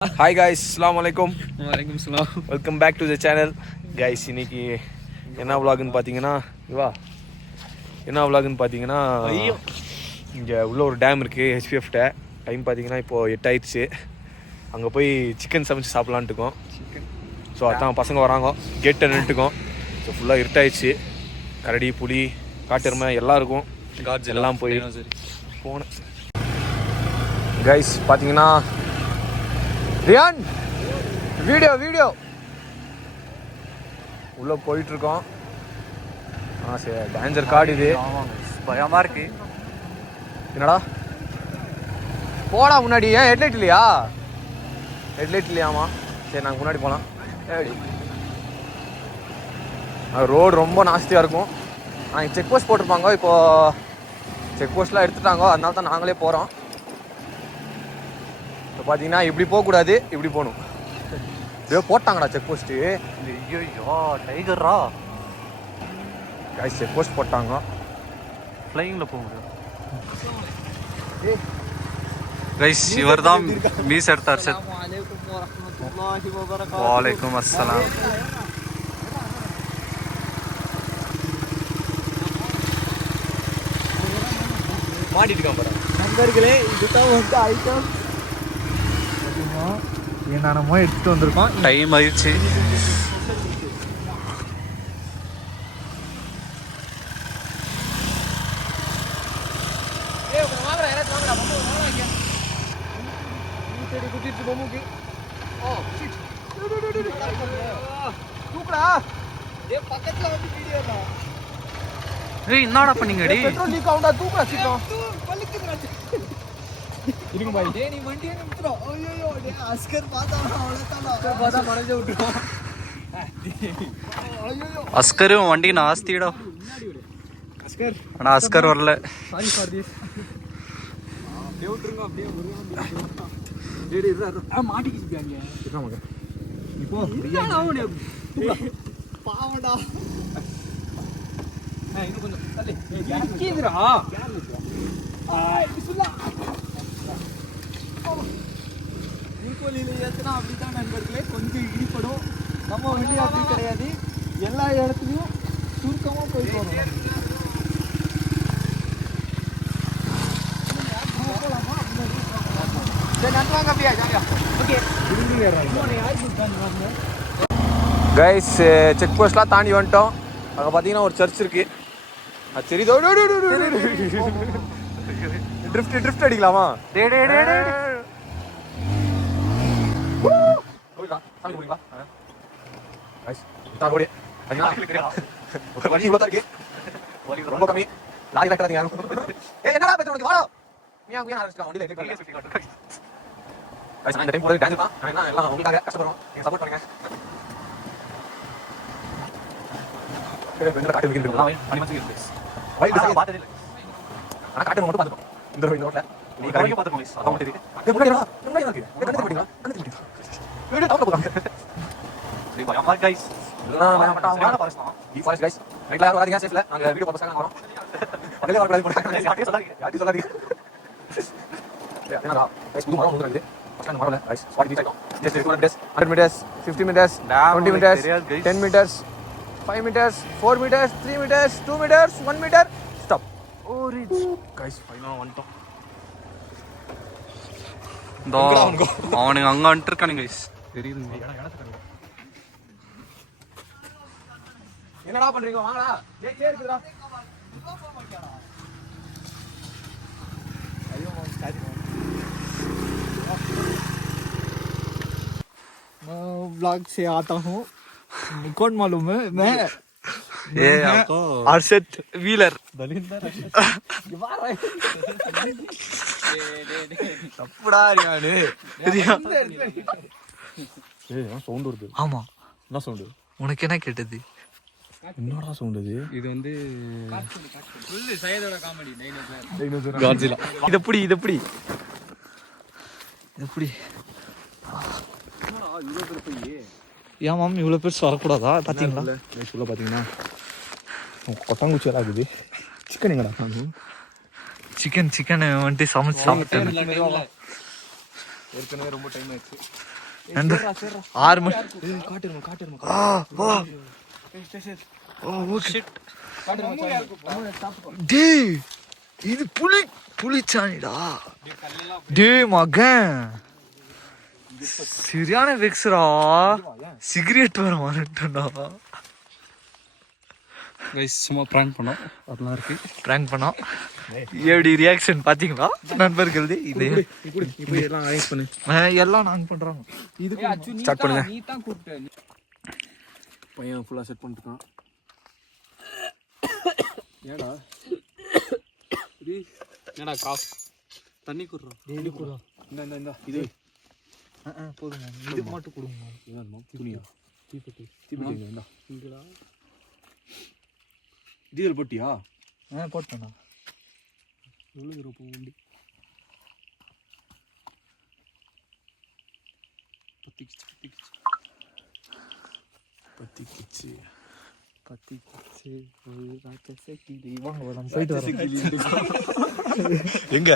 Hi guys, Assalamu alaikum. வலைக்கும் சலாம். Welcome back to the channel. Guys, இன்னைக்கு என்ன vlogனு பார்த்தீங்கன்னா என்ன vlogனு பார்த்தீங்கன்னா இங்கே உள்ள ஒரு டேம் இருக்குது ஹெச்பிஎஃப்ட. டைம் பார்த்தீங்கன்னா இப்போது 8 ஆயிடுச்சு. அங்கே போய் சிக்கன் சமைச்சு சாப்பிட்லான்ட்டு இருக்கோம். ஸோ அதான் பசங்க வராங்க, கேட்டை நின்றுட்டுக்கோம். ஸோ ஃபுல்லாக இருட்டாயிடுச்சு. கரடி, புலி, காட்டெருமை எல்லாம் இருக்கும். எல்லாம் போய் போனேன். கைஸ் பார்த்தீங்கன்னா ரியான் வீடியோ உள்ள போயிட்டு இருக்கோம். சரி, டேஞ்சர் கார்டு இது, பயமா இருக்கு. என்னடா போடா முன்னாடி. ஏன் ஹெட்லைட் இல்லையாமா? சரி, நாங்கள் முன்னாடி போகலாம். ரோடு ரொம்ப நாஸ்தியாக இருக்கும். நாங்கள் செக் போஸ்ட் போட்டிருப்பாங்க. இப்போது செக் போஸ்ட்லாம் எடுத்துட்டாங்க, அதனால தான் நாங்களே போகிறோம். இப்போ பார்த்தீங்கன்னா இப்படி போகக்கூடாது, இப்படி போகணும். இதோ போட்டாங்கடா செக் போஸ்ட்டு. ஐயோ டைகரா கைஸ் செக் போஸ்ட் போட்டாங்க. ஃப்ளைங்கில் போக முடியும். கைஸ் இவர் தான் மீஸ் எடுத்தார் சார். வலைக்கும் அஸ்ஸலாம். மாட்டிட்டு பாரு நண்பர்களே, இதுதான் வந்து ஐட்டம். என்னமோ எடுத்துட்டு வந்திருக்கோம். டைம் ஆயிடுச்சு. என்னடா பண்ணீங்கடி? பெட்ரோல் லீக் ஆகும்டா, தூக்குடா சீக்கிரம். இருங்க பாய். டேய் நீ வண்டியை நிறுத்துறோ. ஐயோ டேய் அஸ்கர் பார்த்தானா அவ்வளவுதானா? அஸ்கர் பார்த்தா மனசே விட்டுறோம். ஐயோ அஸ்கரும் வண்டி நாஸ்திடா. அஸ்கர் ஆனா அஸ்கர் வரல. Sorry for this. அப்படியே விட்டுருங்க, அப்படியே வருவாங்க. டேய் டேய் இருடா. மாட்டிக்கிட்டாங்க. இருங்க இப்போ என்னடா அவனே பாவடா. இன்னும் கொஞ்சம் தள்ளி. கீதுடா. பிஸ்மில்லா. நீர்கோலியில் ஏற்றினா அப்படி தான் நண்பர்களே, கொஞ்சம் இடிப்படும். நம்ம வண்டி அப்படி கிடையாது, எல்லா இடத்துலையும் சுருக்கமாக போய் போகணும். கைஸ் செக் போஸ்ட்லாம் தாண்டி வந்துட்டோம். அங்கே பார்த்தீங்கன்னா ஒரு சர்ச் இருக்கு. அது தெரியுதோ? ட்ரிஃப்ட் அடிக்கலாமா? ரொம்ப கம்மி. லாரி கட்டாதீங்க. என்னடா பிரச்சனை உனக்கு? வாடா. நீ அங்க ஆரம்பிச்சலாம் வண்டியில ஏத்தி காட்டுங்க. கைஸ் இந்த டைம் போறது டான்ஸ் தான். ஆனா எல்லாம் உங்களுக்காக கஷ்டப்படுறோம். நீங்க சப்போர்ட் பண்ணுங்க. இந்த காட்டு வீக்கிங் நான் பண்ணி வந்து இருக்கு. வைட் பார்த்ததே இல்ல. ஆனா காட்டு மட்டும் பாத்துக்கோ. இந்த ரோட்ல நீ கரெக்ட்டா பாத்துக்கோ கைஸ். அத மட்டும் இருக்கு. முன்னாடி இருக்கு. கண்ணு போடுங்க. வீடியோ டாப்ல போறாங்க. சரி பாய் அம்மா கைஸ். நான் மாட்டா பாருங்க. The forest guys. ரைட்ல யாரும் வராதீங்க, சேஃப்ல. நாங்க வீடியோ பர்பஸ்க்காக வரோம். அதே வரக்கூடாது போடுங்க. யார்ட்டி சொல்லாதீங்க. என்னடா கைஸ் புது மரம் வந்துருக்கு. ஃபர்ஸ்ட் மரம்ல கைஸ் ஸ்பாட் ரீச் ஆயிட்டோம். Just 200 meters, 100 meters, 50 meters, 20 meters, 10 meters, 5 meters, 4 meters, 3 meters, 2 meters, 1 meter. Stop. Oh, reach. Guys, final வந்துட்டோம். அவனுங்க அங்க வந்துட்டு இருக்கானுங்க கைஸ். தெரியுதுங்க. என்னடா பண்றீங்க? வாங்கடா. ஏய் சேர் இருக்குடா. ஐயோ சாரி. ब्लॉग से आता हूँ. कौन मालूम है? मैं ये आपको अर्शद व्हीलर தப்புடா ரியானு. ஏய் சவுண்ட் வருது. ஆமா, என்ன சவுண்ட்? உனக்கு என்ன கேட்டது? என்னடா சவுண்ட் இது? இது வந்து காட்சிலா. இது எப்படி ஏன் மாம் இவ்வளோ பேர் வரக்கூடாதா? பார்த்தீங்களா உள்ள பார்த்தீங்கன்னா கொட்டாங்குச்சி எல்லாம் இருக்குது. சிக்கன் எங்கடா? சிக்கன் வந்துட்டு சமைச்சு சாப்பிட்டேன். ஏற்கனவே ரொம்ப டைம் ஆயிடுச்சு. நண்பர் 6 மணி. காட்டுருமா வா. ஓகே. டேய் இது புலிச்சானிடா. டேய் மகன் சரியான வெக்ஸ்ரா. சிகரெட் வர வந்துட்டா. கைஸ் சும்மா ப்ராங்க் பண்ணோம், அதெல்லாம் இருக்கு. ப்ராங்க் பண்ணோம். எப்படி ரியாக்ஷன் பாத்தீங்களா நண்பர்கள்? இது எல்லாம் அரேஞ்ச் பண்ணு. எல்லாம் நாங்க பண்றோம். ஸ்டார்ட் பண்ணுங்க. நீ தான் கூப்பிட்ட. பையன் ஃபுல்லா செட் பண்ணிட்டான். ஏடா என்னடா காஃப் தண்ணி குடுறோம். டெய்லி குடுறோம். இந்த இது போதுங்க. இது மட்டும் கொடுங்க. என்னமா துணியா? தீப்பெட்டி. இந்தா இங்கடா. டீசல் போட்டியா? போட்டேண்ணா. எவ்வளோ ரூபாய் வண்டி? பத்திக்கிச்சு. எங்க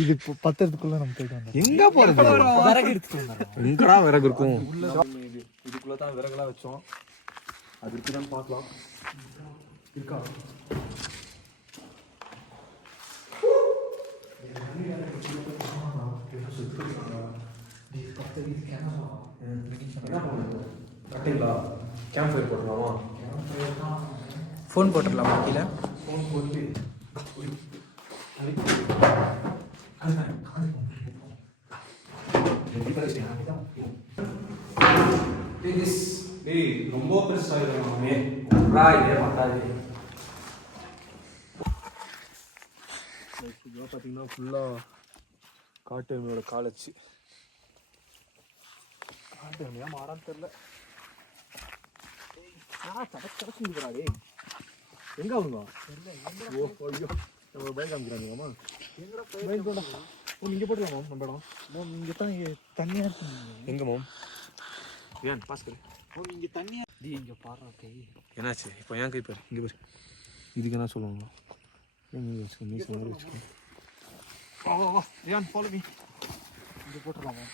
இது பத்திரத்துக்குள்ள நம்ம போயிட்டு வந்தோம். எங்க போறது? விறகு எடுத்துட்டு வந்தோம். எங்கடா விறகு இருக்கும்? இதுக்குள்ள தான் விறகுலாம் வச்சோம். அது இருக்குதான் பார்க்கலாம். இருக்கா? கட்டிங்களா? கேம்ப் ஃபயர் போட்டுடலாமா? ஃபோன் போட்டுடலாமா கீழே? ஃபோன் போட்டு ரொம்ப பெருசாக பார்த்தீங்கன்னா ஃபுல்லாக காட்டு எருமையோட காலச்சு. காட்டு எருமையா மாறான்னு தெரியல. எங்க அவங்க? நம்ம பைக் காமிக்கிறாங்கம்மா. இங்கே போட்டுலாமா பண்ணுறோம்? இங்கே தான் தண்ணியாக இருக்கு. எங்க மாம்? ஏன் பாஸ்கர் இங்கே தண்ணியாக இங்கே பாடுற கை என்னாச்சு? இப்போ ஏன் கை பாரு, இங்கே பாரு. இதுக்கு என்ன சொல்லுவாங்க? வச்சுக்கோ, மீச மாதிரி வச்சுக்கோ. ஏன் ஃபாலோ மீ. இங்கே போட்டுடலாமா?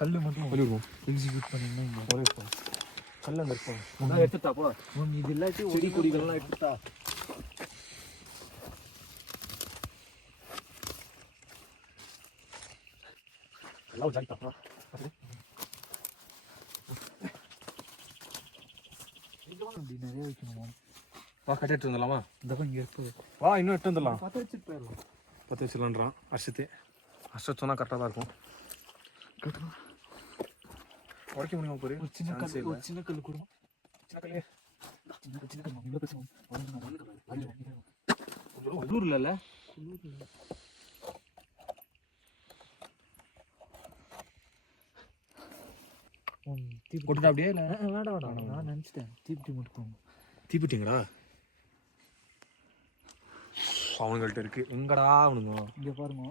கல் மட்டும் சொல்லிடுவோம். எக்ஸிக்யூட் பண்ணிங்கன்னா இங்கே ஒரே போ. கல் அங்கே இருப்போம். எடுத்துட்டா போ. இது இல்லாட்டி செடி கொடிகள்லாம் எடுத்துட்டா. எல்லாம் ஜாலிட்டா. அப்படி நிறைய வைக்கணுமா? வா கட்டி எடுத்து வந்துடலாமா? இந்த இங்கே இருக்குது. வா இன்னும் எடுத்து வந்துடலாம். 10 வச்சுட்டு போயிடலாம். 10 வச்சுலான்றான் அர்ஷத்து. அர்ஷத் சொன்னால் கரெக்டாக தான் இருக்கும். உடைக்க முடியுமா பாரு? ஒரு சின்ன கல், ஒரு சின்ன கல் கூட. சின்ன கல். சின்ன கல் இவ்வளோ பேசுவோம். குளூர் இல்லைல்ல? போட்டுட்டா அப்படியே இல்லை? வேண்டாம். நான் நினச்சிட்டேன் தீப்பெட்டி மட்டும். தீப்பிட்டிங்களா? அவனுங்கள்ட்ட இருக்கு. எங்கடா அவனுங்க? இங்கே பாருங்க.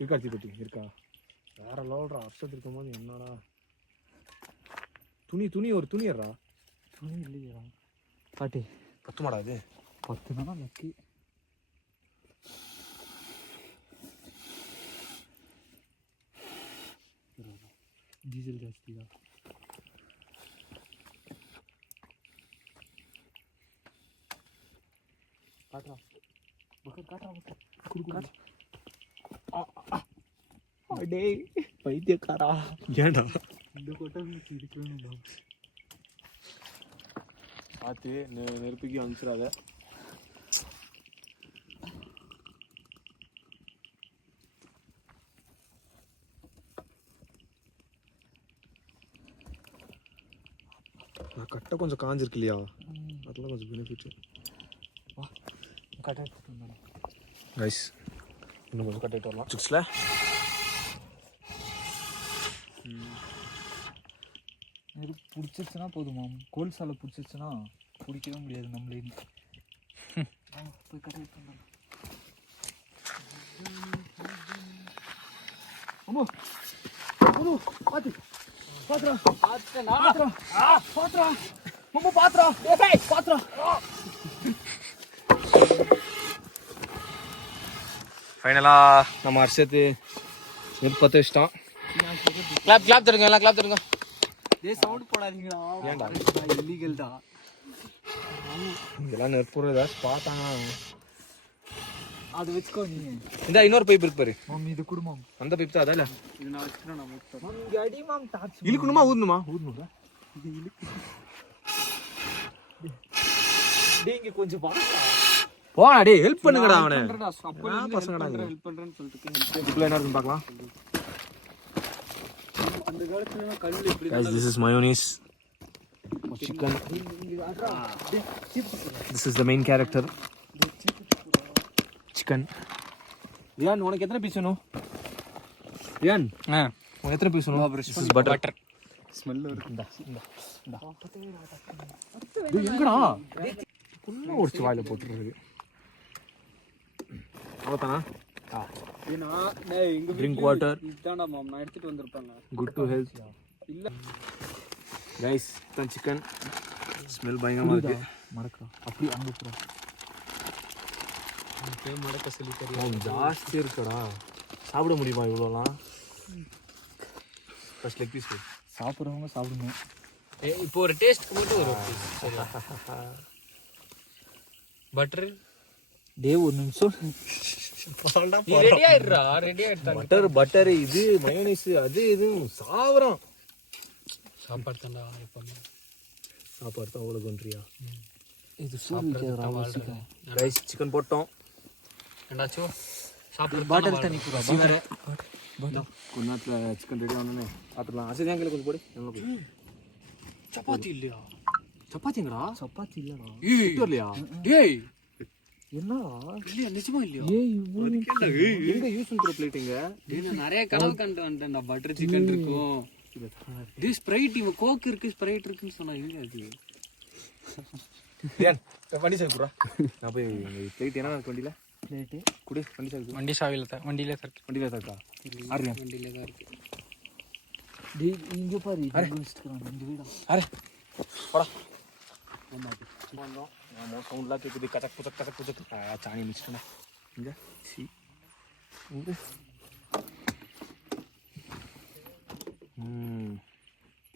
இருக்கா தீப்பெட்டி? இருக்கா? வேற லெவல்ரா. வருஷத்து இருக்கும் போது என்னடா துணி ஒரு துணியறா. துணி இல்லையா பாட்டி? 10 மாடா அது? 10 தானே லக்கி. டீசல் ஜாஸ்தி தான். காட்டுறா டேய் பைத்தியக்காரா. ஏன்டா? இந்த கொட்டை இதுக்கு பார்த்து நெருப்புக்கு அனுப்பிச்சிடாத. நான் கட்டை கொஞ்சம் காஞ்சிருக்கு இல்லையா? அதெல்லாம் கொஞ்சம் பெனிஃபிட். வா கட்டை எடுத்துட்டு வந்தோம் கைஸ். இன்னும் கொஞ்சம் கட்டிட்டு வரலாம். 6ல நெருப்பு பிடிச்சிருச்சுன்னா போதுமா? கோல் சாலை பிடிச்சிருச்சுன்னா பிடிக்கவே முடியாது நம்மளே. போய் கட்டை எடுத்து வந்தோம். அம்மா பாத்து பாத்ரா பாத்ரா பாத்ரா மம்மா பாத்ரா பாத்ரா. ஃபைனலா நம்ம அர்ஷத்து நெருப்பு பற்ற வச்சிட்டான். கிளாப் தருங்க எல்லாம் கிளாப் தருங்க. டேய் சவுண்ட் போடாதீங்கடா. ஏன்டா? இல்லீகல் டா. இதெல்லாம் நெருப்பு ஏதாச்சும் பார்த்தாங்கன்னா அது வெச்சுக்கோ நீ. இந்த இன்னொரு பைப் இருக்கு பாரு மாம் இது குடு மாம். அந்த பைப் தான் அதால இது நான் வெச்சுறேன் நான் வெச்சுறேன். மாம் இங்க அடி மாம் டார்ச். இழுக்கணுமா ஊதணுமா இது இழுக்கு. டேய் இங்க கொஞ்சம் வாடா. போடா டேய் ஹெல்ப் பண்ணுங்கடா அவனே. பசங்கடா ஹெல்ப் பண்றேன்னு சொல்லிட்டு இதுக்குள்ள என்ன இருக்குன்னு பார்க்கலாம். அந்த காலத்துல கல்லு இப்படி Guys, this is mayonnaise. Chicken. This is the main character. Chicken. Riyan, உனக்கு எத்தனை பீஸ் வேணும்? Riyan, உனக்கு எத்தனை பீஸ் வேணும்? This is butter. ஸ்மெல் இருக்கு. இந்தா. டேய் எங்கடா? குள்ள ஒருச்சு வாயில போட்டுருக்கு. அவ்வளவுதானா? ஏனா டேய் இங்க drink water. இதான்டா மாம் நான் எடுத்துட்டு வந்திருப்பாங்க. Good to health. இல்ல Guys, தான் chicken. ஸ்மெல் பயங்கரமா இருக்கு. மடக்கா அப்படி அங்க போறா. மடக்க சொல்லி தெரியும். ஜாஸ்தி இருக்குடா. சாப்பிட முடியுமா இவ்வளோலாம்? ஃபர்ஸ்ட் லெக் பீஸ் சாப்பிட்றவங்க சாப்பிடணும். இப்போ ஒரு டேஸ்ட்க்கு மட்டும் வரும். பட்டர் டேய் ஒரு நிமிஷம். ரெடி ஆயிடுறா. ரெடி ஆயிடுறா. பட்டர் இது மயோனைஸ் அது இது சாவரம். சாப்பாடு தான்டா எப்பவுமே. சாப்பாடு தான் அவ்வளோ கொன்றியா? இது சாப்பிட்றதுக்கு ரைஸ் சிக்கன் போட்டோம். என்னடாச்சோ சாப்பிடு. பாட்டில் தண்ணி பூரா. கொஞ்ச நேரத்தில் சிக்கன் ரெடி ஆனோடனே பார்த்துக்கலாம். அசைதாங்கில் கொஞ்சம் போடு. நல்லா போடு. சப்பாத்தி இல்லையா? சப்பாத்திங்கடா? சப்பாத்தி இல்லடா. இல்லையா? டேய் என்னடா? இல்லையா நிஜமா இல்லையா? எங்க யூஸ் பண்ற பிளேட்டிங்க? டேய் நான் நிறைய கனவு கண்டு வந்துட்டேன்டா. பட்டர் சிக்கன் இருக்கும். டேய் ஸ்ப்ரைட் இவ கோக் இருக்கு ஸ்ப்ரைட் இருக்குன்னு சொன்னா எங்க அது? ஏன் வண்டி சாவி குடுறா. நான் போய் பிளேட் என்ன இருக்கு வண்டியில? பிளேட் குடு வண்டி சாவி. வண்டி சாவில தான் வண்டியில தான் இருக்கு. வண்டியில தான் இருக்கா? ஆறு வண்டியில தான் இருக்கு. டேய் இங்க பாரு இங்க வச்சிருக்காங்க இந்த வீடா. அரே போடா. ஆமா சவுண்ட்லாம் கேக்குது. கச்சக் புச்சக் சாணி மிச்சிட்டேன். இங்க சி இங்க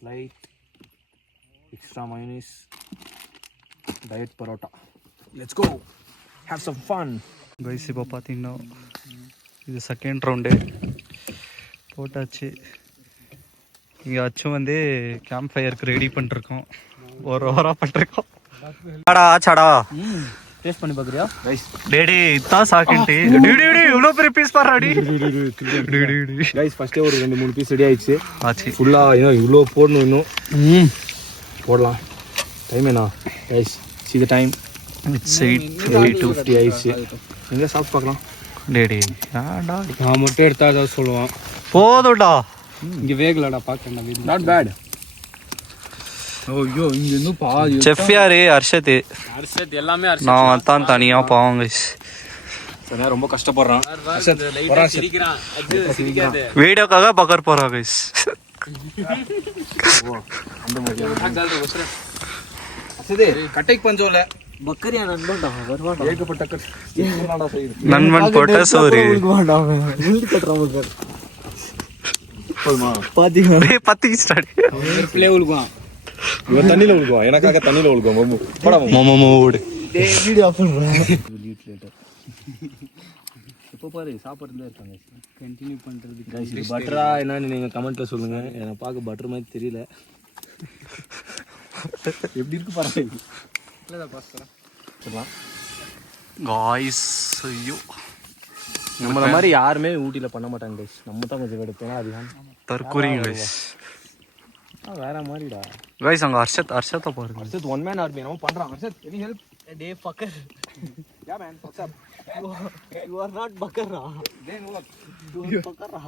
light extra mayonnaise diet parotta. Let's go have some fun. Guys இப்போ பார்த்தீங்கன்னா இது செகண்ட் ரவுண்டு போட்டாச்சு. இங்கே அச்சும் வந்து கேம்ப் ஃபயருக்கு ரெடி பண்ணிருக்கோம். ஒரு ஓவராக பண்ணிருக்கோம். ஆடா ஆச்சாடா டேஸ்ட் பண்ணி பார்க்கறியா? Guys, டேடி இதான் சாக்கிட்டு டேடி இவ்வளோ பெரிய பீஸ் பாடுறாடி. guys ஃபர்ஸ்டே ஒரு 2-3 பீஸ் ரெடி ஆயிடுச்சு. ஆச்சு ஃபுல்லா இவ்வளோ போடணும் இன்னும். போடலாம். டைம் என்ன? guys see the time. It's 8:52 ஆயிடுச்சு. எங்க சாப்பிட்டு பார்க்கலாம். டேடி ஆடா நான் மட்டும் எடுத்தா ஏதாவது சொல்லுவான். போதும்டா. இங்க வேகலடா பாக்கறேன் வீடு. Not bad. ஐயோ இங்க இன்னும் பாதி. செஃப் யாரு? அர்ஷத். அர்ஷத் எல்லாமே நான் தான் தனியாக பாவம் கைஸ். சரி ரொம்ப கஷ்டப்படுறான். லைட்டா சிரிக்கிறான். அது சிரிக்காதே. வீடியோக்காக பக்கர் போகிறோம் கைஸ். அந்த மாதிரி அசதே கட்டைக்கு பஞ்சம் இல்ல. பக்கரியா நண்பன்டா வருவான்டா. ஏகப்பட்ட கஷ்டம்டா செய்யுது. நண்பன் போட்ட சோறு உள்ள கட்டறவங்க பாரு. போதுமா? பாத்தீங்களா? டேய் பத்திக்கிச்சாடி. பிளே உழுவான். இவன் தண்ணில விழுகுவான். எனக்காக தண்ணில விழுகுவான். மம்மு போடா மோமோடு. டேய் வீடியோ ஆஃப் பண்றேன். இப்போ பாரு சாப்பிட்றதுல இருக்காங்க. கண்டினியூ பண்றது. கைஸ் இது பட்டரா என்னன்னு நீங்க கமெண்ட்ல சொல்லுங்க. எனக்கு பார்க்க பட்டர் மாதிரி தெரியல. எப்படி இருக்கு பாருங்க. இல்லடா பாஸ்கரா. சொல்லலாம். காய்ஸ் ஐயோ நம்மள மாதிரி யாருமே ஊட்டில பண்ண மாட்டாங்க கைஸ். நம்ம தான் கொஞ்சம் எடுத்தோம். அதுதான் தற்கொலைங்க கைஸ். வேற மாதிரிடா. கைஸ் அங்க அர்ஷத்தை பாருங்க. அர்ஷத் ஒன் மேன் ஆர்மி நம்ம பண்றான். Arshad any help? டேய் fucker. Ya man what's up? You are not bakara. Then what? You are bakara.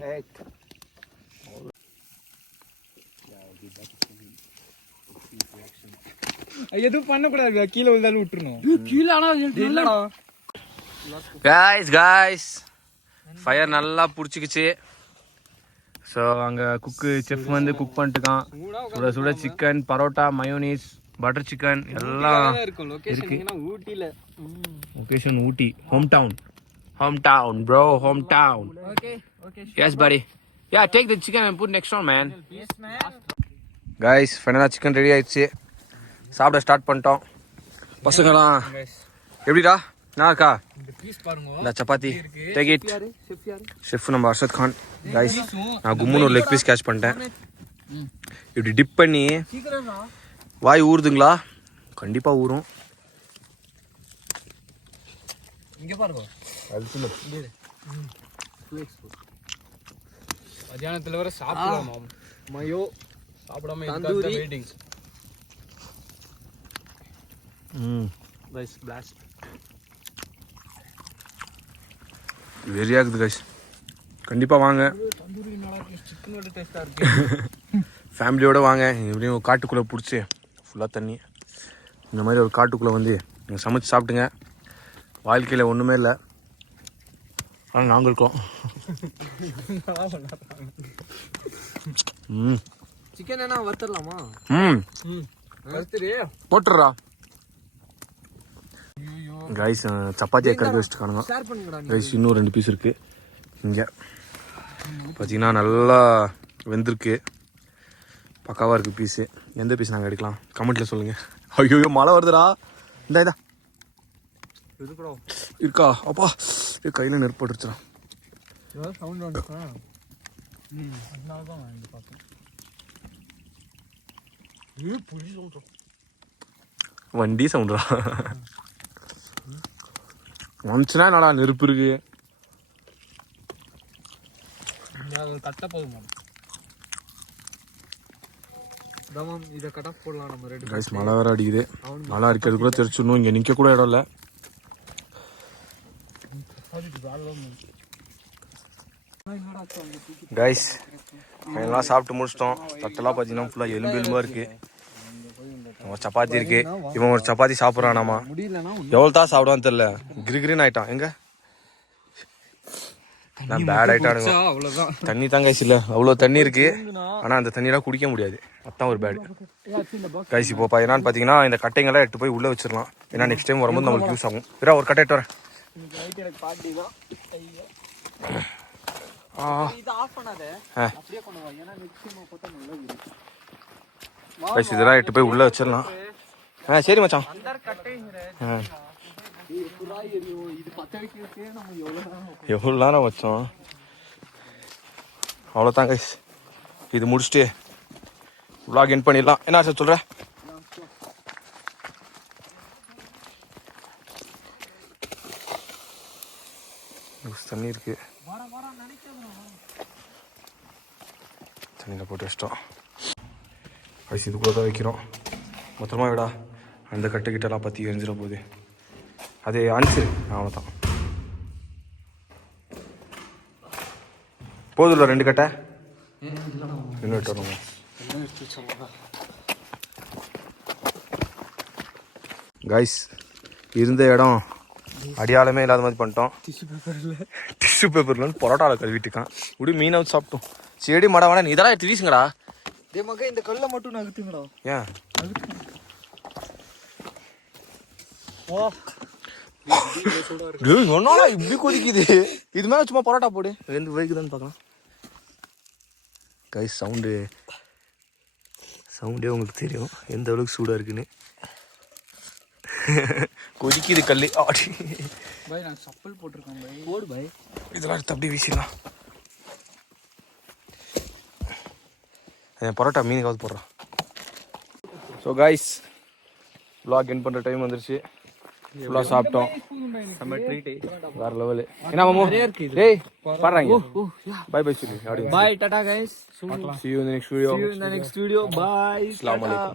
Heck. எதுவும் பண்ண கூடாது. கீழ விழுந்தாலும் விட்டுறணும். கீழ ஆனா இல்லடா. காய்ஸ் ஃபயர் நல்லா பிடிச்சிக்கிச்சு. ஸோ அங்கே செஃப் வந்து குக் பண்ணிட்டுருக்கான். சுட சுட chicken, parotta, mayonnaise, butter chicken எல்லாம் இருக்கும். லொகேஷன் எங்கனா ஊட்டில. Location Ooty, hometown. Hometown, bro. Hometown. Okay. Yes, buddy. Yeah, take the chicken and put next one, man. Yes, man. Guys, ஃபைனலாக சிக்கன் ரெடி ஆயிடுச்சு. சாப்பிட ஸ்டார்ட் பண்ணிட்டோம். பசங்களாம் எப்படிடா நல்லா இருக்கா? இந்த சப்பாத்தி டேக் இட். ஷெஃப் நம்ம அர்ஷத் கான். கைஸ் நான் கும்முன்னு ஒரு லெக் பீஸ் கேட்ச் பண்ணிட்டேன். இப்படி டிப் பண்ணி வாய் ஊறுதுங்களா? கண்டிப்பாக ஊறும். இங்க பாருங்க. அது சொல்லு. மத்தியானத்துல வர சாப்பிடலாமா? மயோ சாப்பிடாம இருக்காத வெயிட்டிங். Guys blast. வெறியா இருக்குது கைஸ். கண்டிப்பாக வாங்க. தந்தூரி நல்லா இருக்கு. சிக்கனோட டேஸ்டா இருக்கு. ஃபேமிலியோடு வாங்க. எப்படியும் காட்டுக்குள்ளே பிடிச்சி ஃபுல்லாக தண்ணி இந்த மாதிரி ஒரு காட்டுக்குள்ளே வந்து நீங்கள் சமைச்சு சாப்பிட்டுங்க. வாழ்க்கையில் ஒன்றுமே இல்லை, ஆனால் நாங்கள் இருக்கோம். சிக்கன் என்ன வறுத்தரலாமா? கருத்துரு போட்டுடுறா கைஸ். சப்பாத்தியை கறக்க வச்சுட்டு காணுங்க ஷேர் பண்ணுங்கடா. கைஸ். இன்னும் 2 பீஸ் இருக்குது இங்கே. பார்த்தீங்கன்னா நல்லா வெந்திருக்கு, பக்காவாக இருக்குது பீஸு. எந்த பீஸ் நாங்கள் எடுக்கலாம் கமெண்ட்டில் சொல்லுங்கள். ஐயோ மழை வருதுடா. இதா இருக்கா? அப்பா கையில் நெருப்பட்டுருச்சுடா. சவுண்ட் வந்துச்சா? அதனால தான் நான் இங்கே பார்த்தேன். புளி சவுண்ட். வண்டி சவுண்டா வந்துச்சுன்னா என்னடா நெருப்பு இருக்கு. கட்ட போதுமா? இதை கட் ஆஃப் போடலாம் நம்ம ரெடி. கைஸ் மழை வேற அடிக்குது. மழை அடிக்கிறது கூட தெரிச்சிடணும். இங்கே நிற்க கூட இடம் இல்லை. கைஸ் எல்லாம் சாப்பிட்டு முடிச்சிட்டோம். தட்டெல்லாம் பார்த்தீங்கன்னா ஃபுல்லாக எலும்பு எலும்பாக இருக்குது. ஒரு சப்பாத்தி இருக்கு. இவன் ஒரு சப்பாத்தி சாப்பிட்றான். நாம எவ்வளோ தான் சாப்பிடுவான்னு தெரியல. கிரிகிரின்னு ஆயிட்டான். எங்க நான் பேட் ஆயிட்டானுங்க. தண்ணி தான் கைஸ் இல்லை, அவ்வளோ தண்ணி இருக்கு. ஆனால் அந்த தண்ணியெல்லாம் குடிக்க முடியாது. அதான் ஒரு பேடு கைஸ். இப்போ என்னன்னு பார்த்தீங்கன்னா இந்த கட்டைங்கெல்லாம் எடுத்து போய் உள்ளே வச்சிடலாம். ஏன்னா நெக்ஸ்ட் டைம் வரும்போது நம்மளுக்கு யூஸ் ஆகும். வேற ஒரு கட்டை எடுத்து வரேன். இதெல்லாம் எட்டு போய் உள்ள வச்சிடலாம். சரி மச்சான். எவ்வளோ நேரம் வச்சோம்? அவ்வளோதான் கைஸ். இது முடிச்சுட்டு vlog எண்ட் பண்ணிடலாம். என்ன சார் சொல்ற? தண்ணி இருக்கு, தண்ணியில் போட்டு வச்சிட்டோம். ஐஸ் இதுக்குள்ளே தான் வைக்கிறோம். மொத்தமாக விடா அந்த கட்டுக்கிட்டலாம் பற்றி எரிஞ்சிட போகுது. அது அனுப்பிச்சிரு. அவ்வளோதான். போதும்ல 2 கட்டை இன்னும் எட்டு வரணும். கைஸ் இருந்த இடம் அடியாளமே இல்லாத மாதிரி பண்ணிட்டோம். டிஷ்யூ பேப்பர்ல பரோட்டாவில் கழுவிட்டுக்கான். இப்படி மீனாவது சாப்பிட்டோம். செடி மட வேணா இதெல்லாம் எடுத்து வீசுங்கடா. இந்த கல்லை மட்டும் நகர்த்துங்கடா. ஏன் ஒன்னால இப்படி கொதிக்குது? இது மேல சும்மா பரோட்டா போடு. எந்த வைக்குதான்னு பார்க்கலாம். கைஸ் சவுண்டே உங்களுக்கு தெரியும் எந்த அளவுக்கு சூடாக இருக்குன்னு. கொதிக்குது கல். பாய் நான் சப்பல் போட்டிருக்கேன் பாய். போடு பாய். இதெல்லாம் எடுத்து அப்படியே வீசிடலாம். பரோட்டா மீனுக்காவது போடுறான். ஸோ கைஸ் vlog எண்ட் பண்ணுற டைம் வந்துருச்சு. ஃபுல்லாக சாப்பிட்டோம். வேற லெவலு. என்ன மாமோ டேய் பாடுறாங்க. பை பை சொல்லி. Bye, tata guys. See you in the next video. See you in the next video. Bye. Assalamu alaikum.